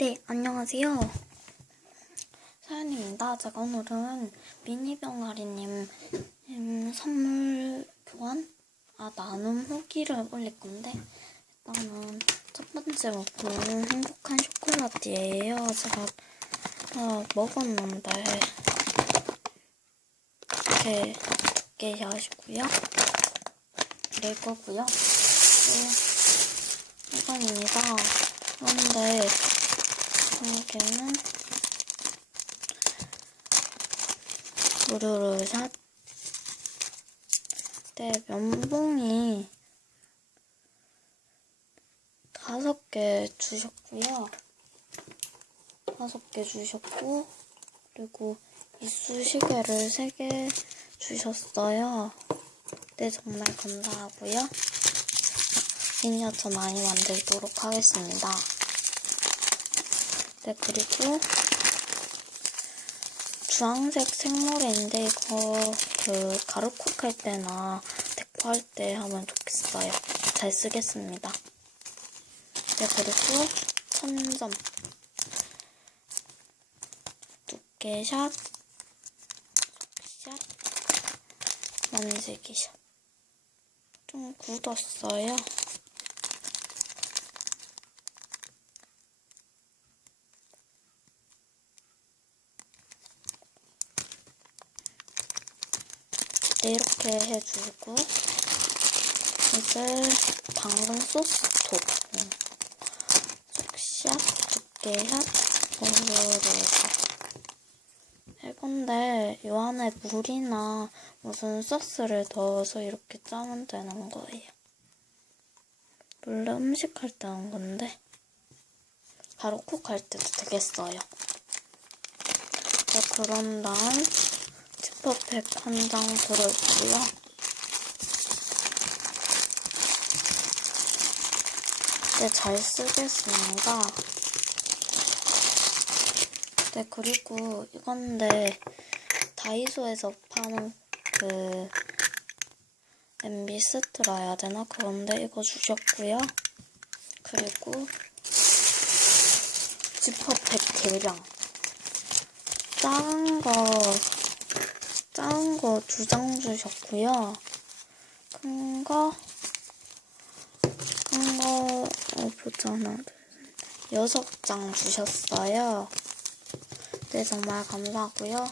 네, 안녕하세요. 사연입니다. 제가 오늘은 미니병아리님 음, 선물 교환? 아, 나눔 후기를 올릴 건데, 일단은 첫 번째 먹고는 행복한 쇼콜라띠예요. 제가 어, 먹었는데, 이렇게 두께 샷이고요. 이거고요. 또, 이건입니다. 그런데, 여기는 무르르샷 네, 면봉이 다섯 개 주셨고요. 다섯 개 주셨고, 그리고 이쑤시개를 세 개 주셨어요. 네, 정말 감사하고요. 미니어처 많이 만들도록 하겠습니다. 네, 그리고 주황색 생머리인데 이거 그 가루콕 할 때나 데코 할 때 하면 좋겠어요. 잘 쓰겠습니다. 네, 그리고 천점 두께 샷 샷 만지기 샷 좀 굳었어요. 네, 이렇게 해주고 이제 당근 소스 톡 음. 쏙샷 두께샷 오르르 이건데 이 안에 물이나 무슨 소스를 넣어서 이렇게 짜면 되는 거예요. 원래 음식 할때 하는 건데 바로 쿡 할 때도 되겠어요. 자, 그런 다음 지퍼백 한 장 들어있고요. 네, 잘 쓰겠습니다. 네, 그리고 이건데 다이소에서 파는 그 MB 스트라 해야 되나? 그건데 이거 주셨고요. 그리고 지퍼백 대량 작은 거 거 두 장 주셨고요. 큰 거, 큰 거, 어, 보자, 하나, 둘, 셋, 여섯 장 주셨어요. 네, 정말 감사하고요.